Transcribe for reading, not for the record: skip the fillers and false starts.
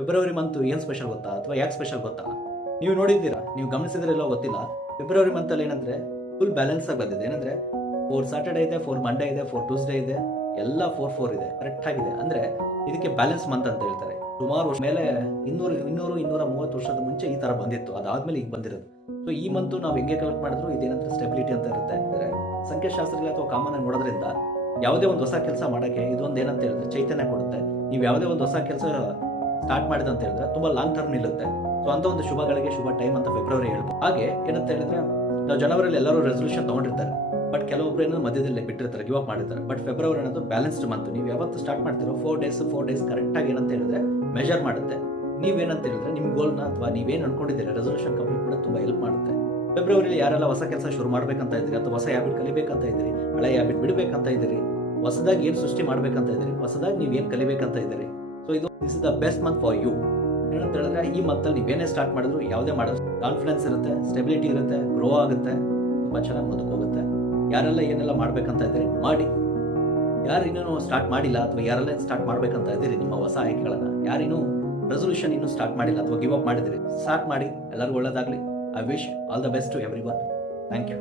February month ಏನು special ಗೊತ್ತಾ, ಅಥವಾ ಯಾಕೆ ಸ್ಪೆಷಲ್ ಗೊತ್ತಾ? ನೀವು ನೋಡಿದ್ದೀರಾ, ನೀವು ಗಮನಿಸಿದ್ರೆಲ್ಲ ಗೊತ್ತಿಲ್ಲ. ಫೆಬ್ರವರಿ ಮಂತಲ್ಲಿ ಏನಂದ್ರೆ ಫುಲ್ ಬ್ಯಾಲೆನ್ಸ್ ಆಗಿ ಬಂದಿದೆ. ಏನಂದ್ರೆ 4 ಸ್ಯಾಟರ್ಡೇ ಇದೆ, 4 ಮಂಡೇ ಇದೆ, 4 ಟ್ಯೂಸ್ಡೇ ಇದೆ, ಎಲ್ಲ 4 ಇದೆ, ಕರೆಕ್ಟ್ ಆಗಿದೆ. ಅಂದ್ರೆ ಇದಕ್ಕೆ ಬ್ಯಾಲೆನ್ಸ್ ಮಂತ್ ಅಂತ ಹೇಳ್ತಾರೆ. ಸುಮಾರು ವರ್ಷ ಮೇಲೆ 230 ವರ್ಷದ ಮುಂಚೆ ಈ ತರ ಬಂದಿತ್ತು, ಅದಾದ್ಮೇಲೆ ಈಗ ಬಂದಿರೋದು. ಸೊ ಈ ಮಂತು ನಾವು ಹೆಂಗೆ ಕಲೆಕ್ಟ್ ಮಾಡಿದ್ರು ಇದೇನಂದ್ರೆ ಸ್ಟೆಬಿಲಿಟಿ ಅಂತ ಇರುತ್ತೆ. ಅಂದ್ರೆ ಸಂಖ್ಯಾಶಾಸ್ತ್ರದಲ್ಲಿ ಅಥವಾ ಕಾಮನ್ ಆಗಿ ನೋಡೋದ್ರಿಂದ ಯಾವುದೇ ಒಂದು ಹೊಸ ಕೆಲಸ ಮಾಡೋಕ್ಕೆ ಇದೊಂದು ಏನಂತ ಹೇಳಿದ್ರೆ ಚೈತನ್ಯ ಕೊಡುತ್ತೆ. ನೀವು ಯಾವುದೇ ಒಂದು ಹೊಸ ಕೆಲಸ ಸ್ಟಾರ್ಟ್ ಮಾಡಿದೆ ಅಂತ ಹೇಳಿದ್ರೆ ತುಂಬಾ ಲಾಂಗ್ ಟರ್ಮ್ ನಿಲ್ಲುತ್ತೆ. ಸೊ ಅಂತ ಒಂದು ಶುಭಗಳಿಗೆ ಶುಭ ಟೈಮ್ ಅಂತ ಫೆಬ್ರವರಿ ಹೇಳ್ಬೋದು. ಹಾಗೆ ಏನಂತ ಹೇಳಿದ್ರೆ ನಾವು ಜನವರಿಯಲ್ಲಿ ಎಲ್ಲರೂ ರೆಸೊಲ್ಯೂಷನ್ ತಗೊಂಡಿರ್ತಾರೆ, ಬಟ್ ಕೆಲವೊಬ್ರು ಏನೋ ಮಧ್ಯದಲ್ಲಿ ಬಿಟ್ಟಿರ್ತಾರೆ, ಗಿವ್ ಅಪ್ ಮಾಡಿರ್ತಾರೆ. ಬಟ್ ಫೆಬ್ರವರಿ ಅನ್ನೋದು ಬ್ಯಾಲೆನ್ಸ್ಡ್ ಮಂತ್. ನೀವು ಯಾವತ್ತು ಸ್ಟಾರ್ಟ್ ಮಾಡ್ತೀರೋ 4 ಡೇಸ್ ಕರೆಕ್ಟ್ ಆಗಿ ಏನಂತ ಹೇಳಿದ್ರೆ ಮೆಜರ್ ಮಾಡುತ್ತೆ. ನೀವೇನಂತ ಹೇಳಿದ್ರೆ ನಿಮ್ಮ ಗೋಲ್ನ ಅಥವಾ ನೀವೇನು ಅನ್ಕೊಂಡಿದ್ದೀರಿ ರೆಸೊಲ್ಯೂಷನ್ ಕಂಪ್ಲೀಟ್ ಮಾಡೋದು ತುಂಬಾ ಹೆಲ್ಪ್ ಮಾಡುತ್ತೆ. ಫೆಬ್ರವರಿಯಲ್ಲಿ ಯಾರೆಲ್ಲ ಹೊಸ ಕೆಲಸ ಶುರು ಮಾಡ್ಬೇಕಂತ ಇದ್ದೀರಿ, ಅಥವಾ ಹೊಸ ಹ್ಯಾಬಿಟ್ ಕಲಿಬೇಕಂತ ಇದ್ದೀರಿ, ಹಳೆ ಹ್ಯಾಬಿಟ್ ಬಿಡಬೇಕಂತ ಇದ್ದೀರಿ, ಹೊಸದಾಗಿ ಏನು ಸೃಷ್ಟಿ ಮಾಡ್ಬೇಕಂತ ಇದ್ದೀರಿ, ಹೊಸದಾಗಿ ನೀವು ಏನು ಕಲಿಬೇಕಂತ ಇದ್ದೀರಿ, so this is the best month for you. ಏನಂತ ಹೇಳಿದ್ರೆ ಈ ಮಂತಲ್ಲಿ ನೀವೇನೇ ಸ್ಟಾರ್ಟ್ ಮಾಡಿದ್ರು, ಯಾವುದೇ ಮಾಡೋದು ಕಾನ್ಫಿಡೆನ್ಸ್ ಇರುತ್ತೆ, ಸ್ಟೆಬಿಲಿಟಿ ಇರುತ್ತೆ, ಗ್ರೋ ಆಗುತ್ತೆ, ತುಂಬಾ ಚೆನ್ನಾಗಿ ಮುಂದಕ್ಕೆ ಹೋಗುತ್ತೆ. ಯಾರೆಲ್ಲ ಏನೆಲ್ಲ ಮಾಡ್ಬೇಕಂತ ಇದ್ದೀರಿ ಮಾಡಿ. ಯಾರು ಇನ್ನೂ ಸ್ಟಾರ್ಟ್ ಮಾಡಿಲ್ಲ ಅಥವಾ ಯಾರೆಲ್ಲ ಸ್ಟಾರ್ಟ್ ಮಾಡ್ಬೇಕಂತ ಇದ್ದೀರಿ ನಿಮ್ಮ ಹೊಸ ಆಯ್ಕೆಗಳನ್ನ, ಯಾರಿನ್ನೂ ರೆಸೊಲ್ಯೂಷನ್ ಇನ್ನೂ ಸ್ಟಾರ್ಟ್ ಮಾಡಿಲ್ಲ ಅಥವಾ ಗಿವ್ ಅಪ್ ಮಾಡಿದಿರಿ, ಸ್ಟಾರ್ಟ್ ಮಾಡಿ. ಎಲ್ಲರಿಗೂ ಒಳ್ಳೆದಾಗ್ಲಿ. I wish all the best to everyone. Thank you.